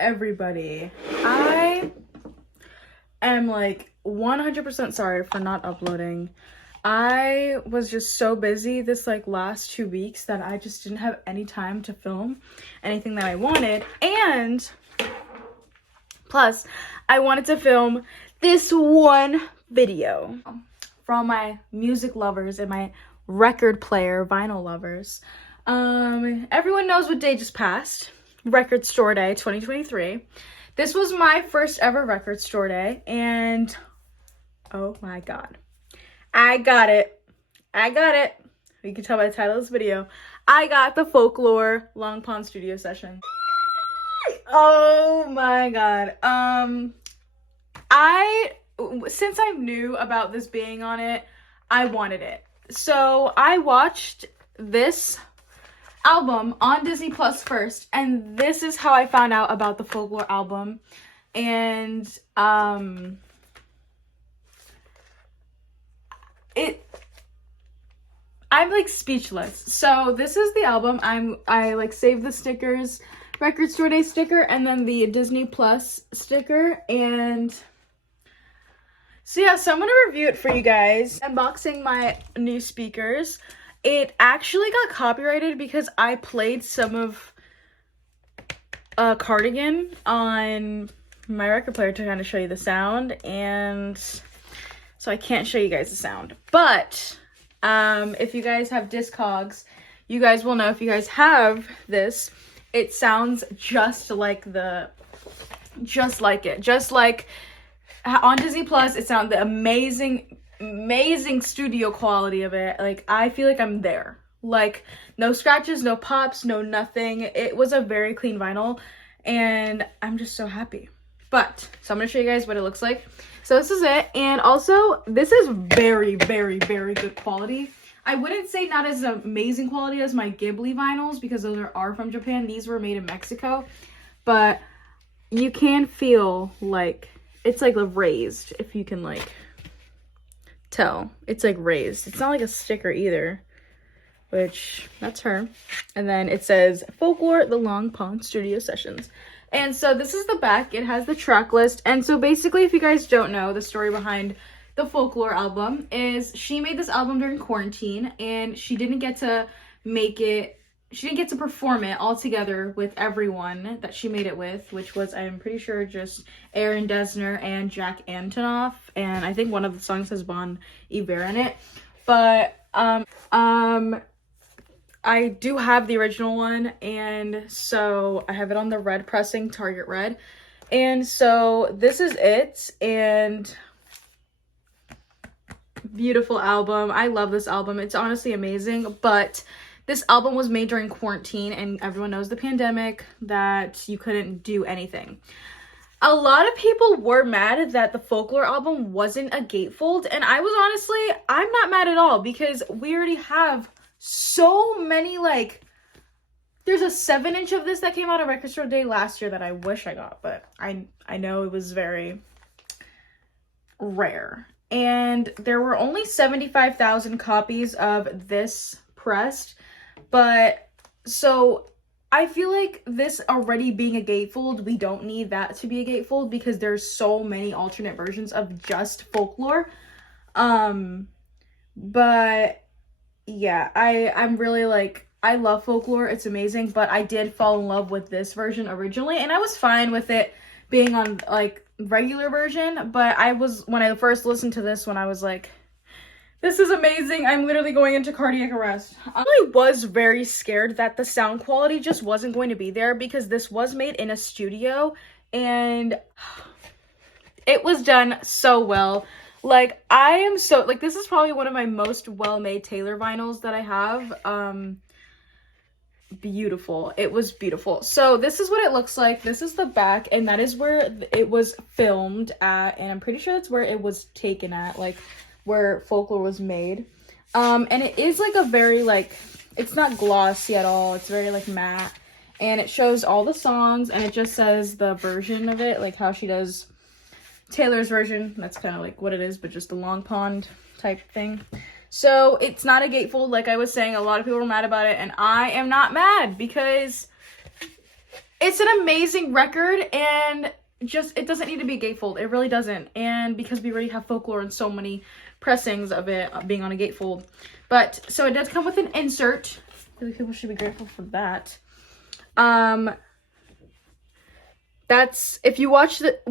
everybody. I am like 100% sorry for not uploading. I was just so busy this like last 2 weeks that I just didn't have any time to film anything that I wanted. And plus, I wanted to film this one video for all my music lovers and my record player vinyl lovers. Everyone knows what day just passed. Record Store Day 2023. This was my first ever record store day, and oh my god, I got it. You can tell by the title of this video. I got the Folklore Long Pond studio session. Oh my god. Since I knew about this being on it, I wanted it. So I watched this album on Disney Plus first, and this is how I found out about the Folklore album. And I'm like speechless. So this is the album. I like saved the stickers, Record Store Day sticker, and then the Disney Plus sticker. And so yeah, so I'm gonna review it for you guys. Unboxing my new speakers. It actually got copyrighted because I played some of Cardigan on my record player to kind of show you the sound, and so I can't show you guys the sound. But if you guys have Discogs, you guys will know. If you guys have this, it sounds just like on Disney Plus. It sounds the amazing studio quality of it. Like, I feel like I'm there. Like, no scratches, no pops, no nothing. It was a very clean vinyl, and I'm just so happy. But so I'm gonna show you guys what it looks like. So this is it, and also this is very good quality. I wouldn't say not as amazing quality as my Ghibli vinyls, because those are from Japan. These were made in Mexico, but you can feel like it's like raised, if you can like tell. It's like raised. It's not like a sticker either, which that's her. And then it says Folklore the Long Pond Studio Sessions. And so this is the back. It has the track list. And so basically, if you guys don't know, the story behind the Folklore album is she made this album during quarantine, and she didn't get to perform it all together with everyone that she made it with, which was, I'm pretty sure, just Aaron Dessner and Jack Antonoff, and I think one of the songs has Bon Iver in it. But I do have the original one, and so I have it on the red pressing, Target Red. And so this is it, and beautiful album. I love this album. It's honestly amazing, but this album was made during quarantine, and everyone knows the pandemic, that you couldn't do anything. A lot of people were mad that the Folklore album wasn't a gatefold, and I'm not mad at all, because we already have so many, like, there's a 7-inch of this that came out on Record Store Day last year that I wish I got, but I know it was very rare. And there were only 75,000 copies of this pressed. But so I feel like this already being a gatefold, we don't need that to be a gatefold, because there's so many alternate versions of just Folklore. But yeah, I'm really like, I love Folklore. It's amazing, but I did fall in love with this version originally, and I was fine with it being on like regular version. But when I first listened to this one, I was like, this is amazing. I'm literally going into cardiac arrest. I was very scared that the sound quality just wasn't going to be there, because this was made in a studio, and it was done so well. Like, I am so, like, this is probably one of my most well-made Taylor vinyls that I have. Beautiful. It was beautiful. So this is what it looks like. This is the back, and that is where it was filmed at, and I'm pretty sure that's where it was taken at, like where Folklore was made. And it is like a very, like, it's not glossy at all. It's very like matte, and it shows all the songs, and it just says the version of it, like how she does Taylor's version. That's kind of like what it is, but just a long pond type thing. So it's not a gatefold, like I was saying. A lot of people were mad about it, and I am not mad, because It's an amazing record, and just, it doesn't need to be gatefold. It really doesn't. And because we already have Folklore and so many pressings of it being on a gatefold. But, so it does come with an insert. I feel like people should be grateful for that. That's, if you watch it.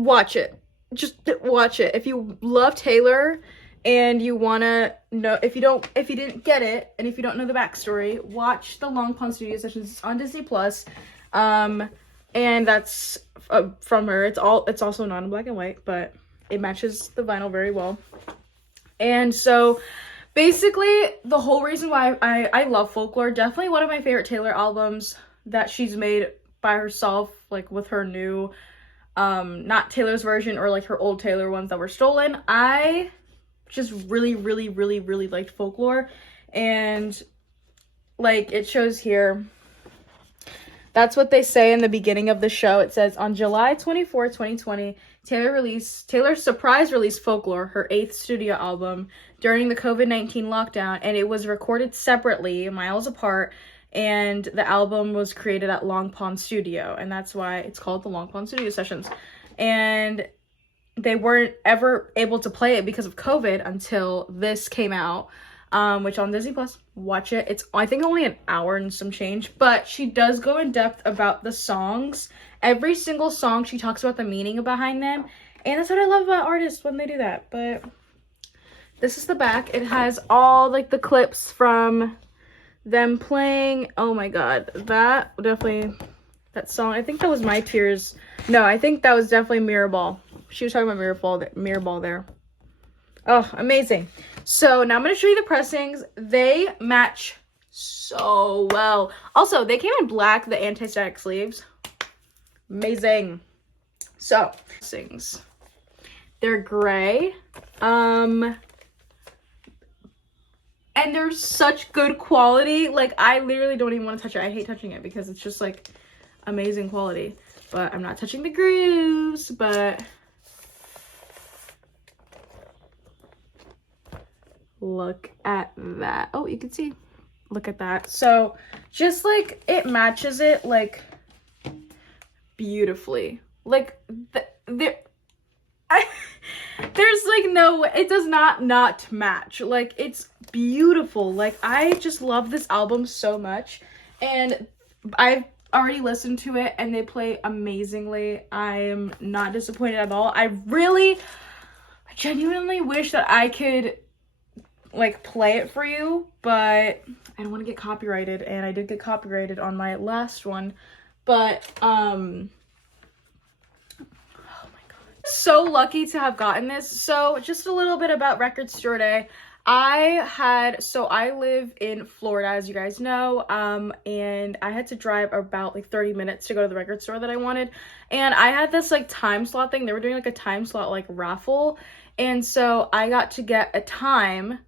Just watch it. If you love Taylor and you want to know, if you didn't get it, and if you don't know the backstory, watch the Long Pond Studio Sessions. It's on Disney Plus. And that's from her. It's also not in black and white, but it matches the vinyl very well. And so basically the whole reason why I love Folklore, definitely one of my favorite Taylor albums that she's made by herself, like with her new, not Taylor's version or like her old Taylor ones that were stolen. I just really liked Folklore, and like it shows here. That's what they say in the beginning of the show. It says, on July 24, 2020, Taylor surprise released Folklore, her 8th studio album, during the COVID-19 lockdown, and it was recorded separately, miles apart, and the album was created at Long Pond Studio, and that's why it's called the Long Pond Studio Sessions. And they weren't ever able to play it because of COVID until this came out, which on Disney Plus, watch it. It's, I think, only an hour and some change, but she does go in depth about the songs. Every single song, she talks about the meaning behind them, and that's what I love about artists when they do that. But this is the back. It has all like the clips from them playing. Oh my god, that song, I think that was My Tears. No, I think that was definitely Mirrorball. She was talking about Mirrorball there. Oh, amazing. So now I'm going to show you the pressings. They match so well. Also, they came in black, the anti-static sleeves. Amazing. So, pressings. They're gray. And they're such good quality. Like, I literally don't even want to touch it. I hate touching it because it's just like amazing quality. But I'm not touching the grooves, but look at that. Oh, you can see. Look at that. So just like it matches it like beautifully. Like there's like no, it does not match. Like it's beautiful. Like I just love this album so much, and I've already listened to it and they play amazingly. I am not disappointed at all. I genuinely wish that I could like play it for you, but I don't want to get copyrighted, and I did get copyrighted on my last one. But oh my god, so lucky to have gotten this. So just a little bit about Record Store Day. I live in Florida, as you guys know, and I had to drive about like 30 minutes to go to the record store that I wanted, and I had this like time slot thing. They were doing like a time slot like raffle, and so I got to get a time,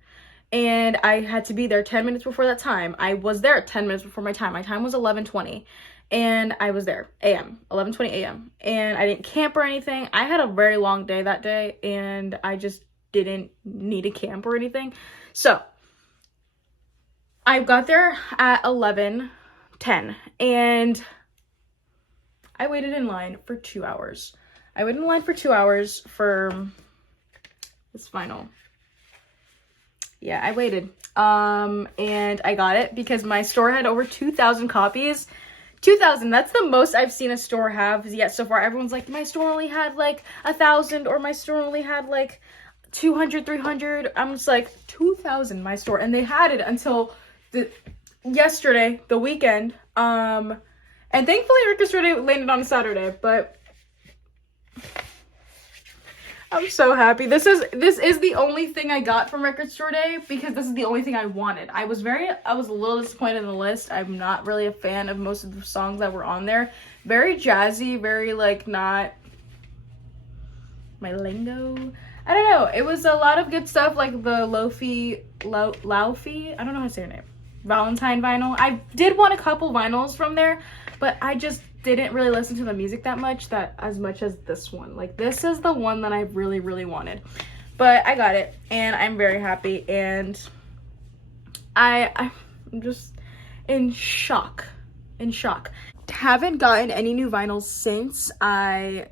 and I had to be there 10 minutes before that time. I was there 10 minutes before my time. My time was 11:20, and I was there 11:20 a.m. And I didn't camp or anything. I had a very long day that day, and I just didn't need to camp or anything. So I got there at 11:10, and I waited in line for 2 hours. I waited in line for 2 hours for this vinyl. Yeah, I waited. And I got it because my store had over 2,000 copies. 2,000, that's the most I've seen a store have yet so far. Everyone's like, my store only had like 1,000, or my store only had like 200, 300. I'm just like, 2,000 my store. And they had it until yesterday, the weekend. And thankfully Record Store Day landed on a Saturday, but I'm so happy. This is the only thing I got from Record Store Day, because this is the only thing I wanted. I was a little disappointed in the list. I'm not really a fan of most of the songs that were on there. Very jazzy, very like not my lingo. I don't know. It was a lot of good stuff, like the Laufey, I don't know how to say her name, Valentine vinyl. I did want a couple vinyls from there, but I just didn't really listen to the music that much, as much as this one. Like this is the one that I really wanted, but I got it, and I'm very happy, and I'm just in shock. haven't gotten any new vinyls since I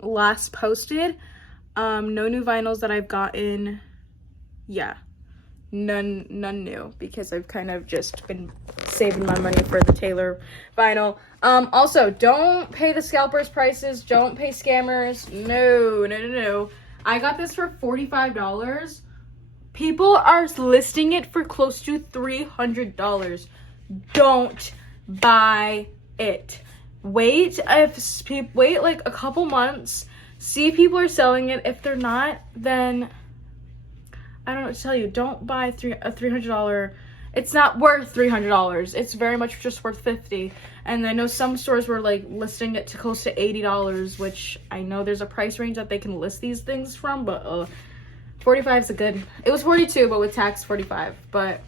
last posted. No new vinyls that I've gotten. Yeah, none new, because I've kind of just been saving my money for the Taylor vinyl. Also, don't pay the scalpers prices. Don't pay scammers. No. I got this for $45. People are listing it for close to $300. Don't buy it. Wait like a couple months. See if people are selling it. If they're not, then I don't know what to tell you. Don't buy a $300. It's not worth $300. It's very much just worth $50. And I know some stores were like listing it to close to $80, which I know there's a price range that they can list these things from, but 45 is a good. It was 42, but with tax 45. But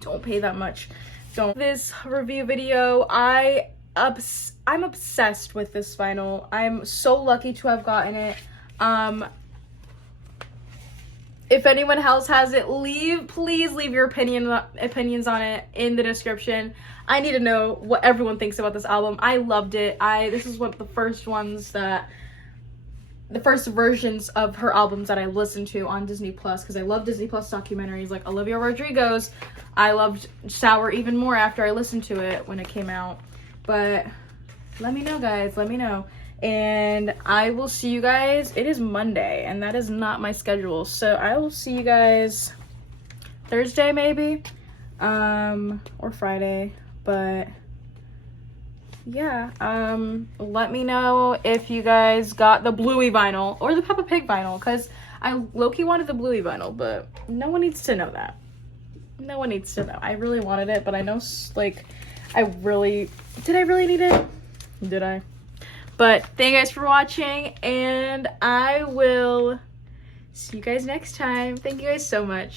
don't pay that much. Don't. This review video, I'm obsessed with this vinyl. I'm so lucky to have gotten it. If anyone else has it, please leave your opinions on it in the description. I need to know what everyone thinks about this album. I loved it. This is one of the first versions of her albums that I listened to on Disney Plus, because I love Disney Plus documentaries like Olivia Rodrigo's. I loved Sour even more after I listened to it when it came out. But let me know, guys. Let me know. And I will see you guys. It is Monday, and that is not my schedule, so I will see you guys Thursday maybe, or Friday. But yeah, let me know if you guys got the Bluey vinyl or the Peppa Pig vinyl, because I low-key wanted the Bluey vinyl, but no one needs to know that. No one needs to know. I really wanted it, but I know, like, did I really need it? Did I? But thank you guys for watching, and I will see you guys next time. Thank you guys so much.